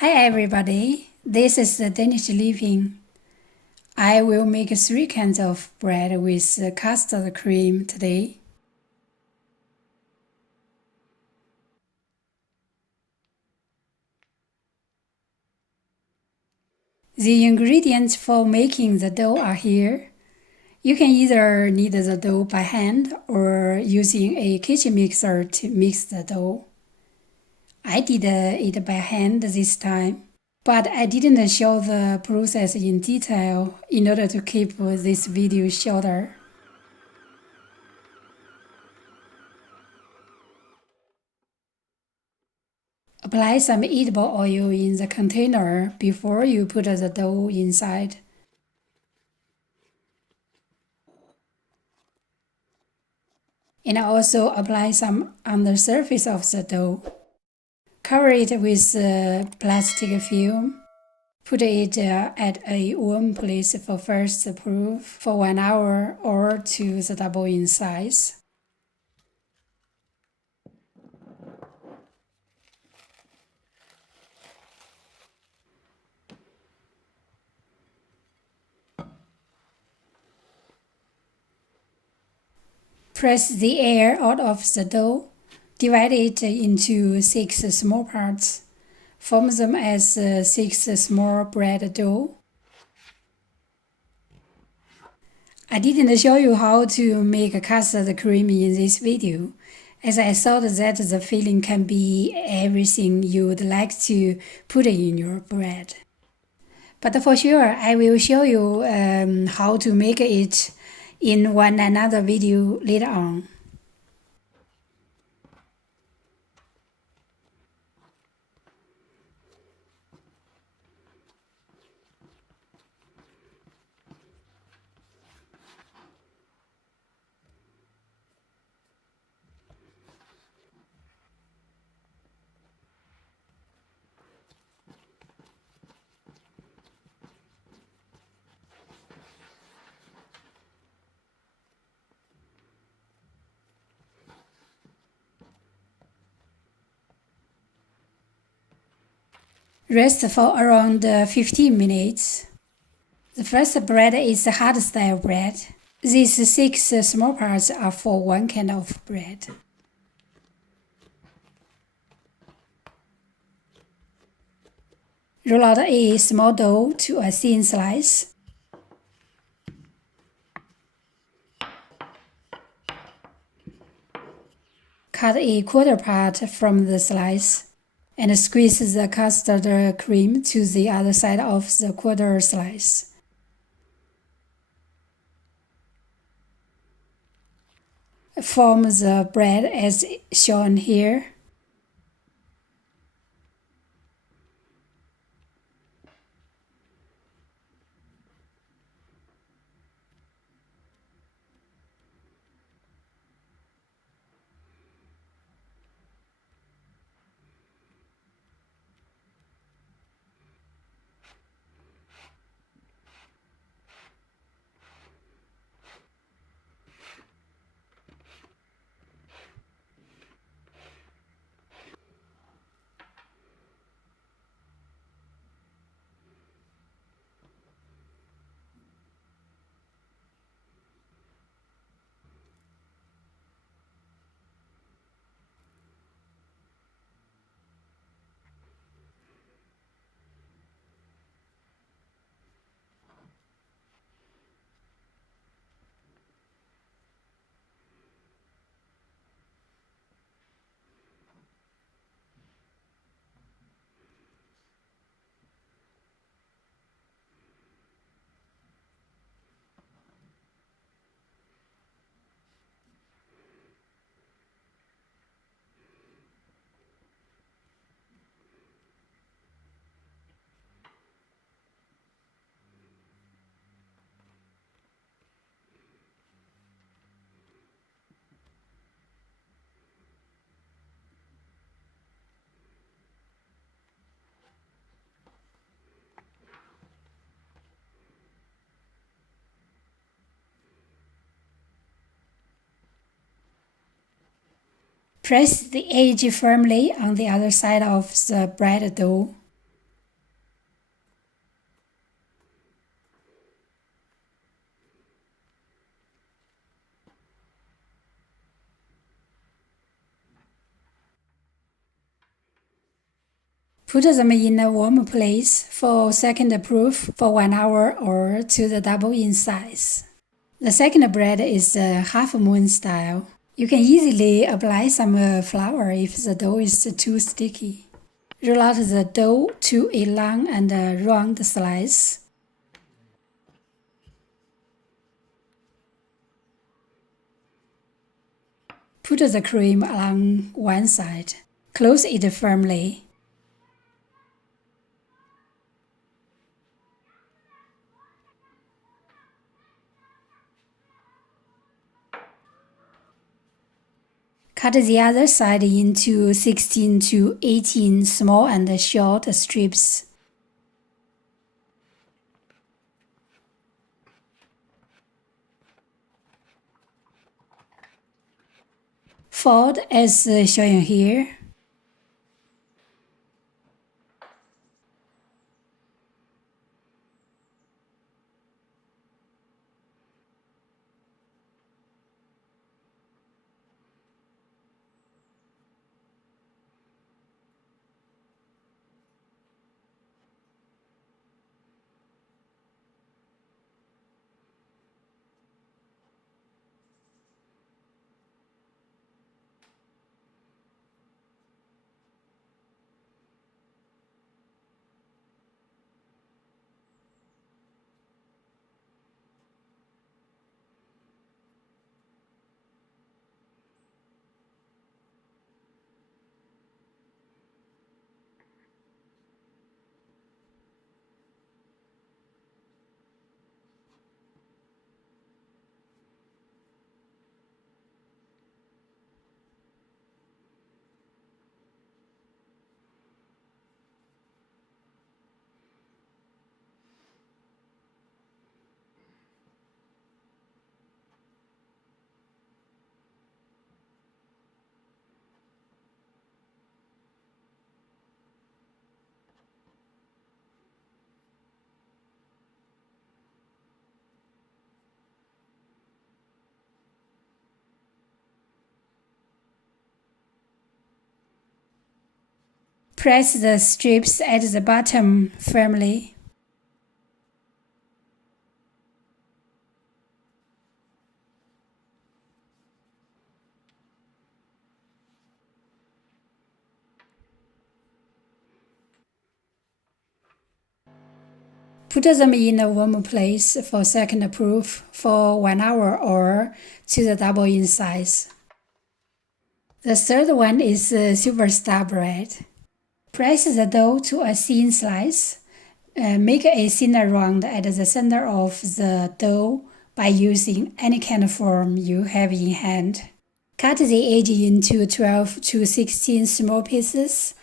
Hi everybody, this is the Danish Living. I will make 3 kinds of bread with custard cream today. The ingredients for making the dough are here. You can either knead the dough by hand or using a kitchen mixer to mix the dough. I did it by hand this time, but I didn't show the process in detail in order to keep this video shorter. Apply some edible oil in the container before you put the dough inside. And also apply some on the surface of the dough. Cover it with plastic film. Put it at a warm place for first proof for 1 hour or to the double in size. Press the air out of the dough. Divide it into 6 small parts. Form them as 6 small bread dough. I didn't show you how to make custard cream in this video, as I thought that the filling can be everything you'd like to put in your bread. But for sure, I will show you how to make it in another video later on. Rest for around 15 minutes. The first bread is hard style bread. These 6 small parts are for 1 kind of bread. Roll out a small dough to a thin slice. Cut a quarter part from the slice and squeeze the custard cream to the other side of the quarter slice. Form the bread as shown here. Press the edge firmly on the other side of the bread dough. Put them in a warm place for second proof for 1 hour or to the double in size. The second bread is the half moon style. You can easily apply some flour if the dough is too sticky. Roll out the dough to a long and round slice. Put the cream along one side. Close it firmly. Cut the other side into 16 to 18 small and short strips. Fold as shown here. Press the strips at the bottom firmly. Put them in a warm place for second proof for 1 hour or to the double in size. The third one is superstar bread. Press the dough to a thin slice. Make a thinner round at the center of the dough by using any kind of form you have in hand. Cut the edge into 12 to 16 small pieces.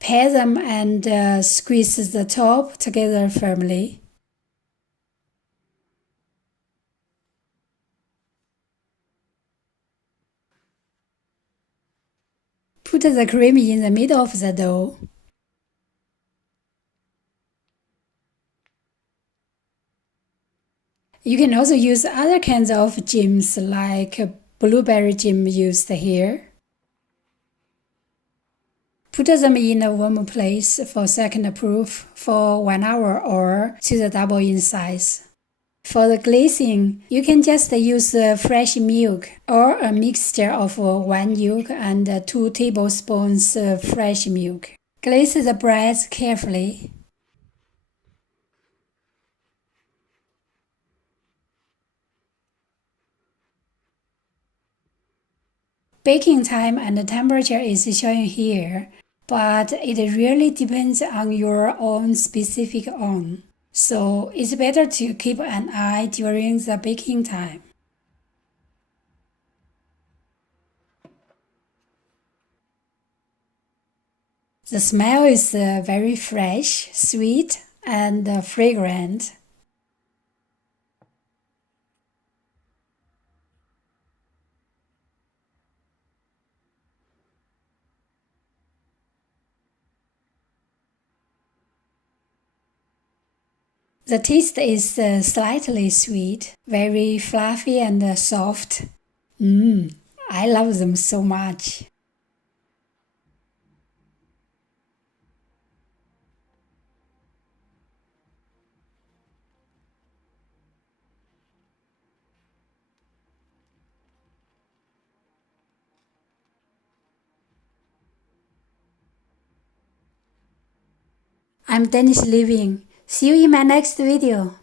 Pare them and squeeze the top together firmly. Put the cream in the middle of the dough. You can also use other kinds of jams like blueberry jam used here. Put them in a warm place for second proof for 1 hour or to the double in size. For the glazing, you can just use fresh milk or a mixture of 1 yolk and 2 tablespoons fresh milk. Glaze the breads carefully. Baking time and temperature is shown here, but it really depends on your own specific oven. So it's better to keep an eye during the baking time. The smell is very fresh, sweet, and fragrant. The taste is slightly sweet, very fluffy and soft. I love them so much. I'm Danish Living. See you in my next video.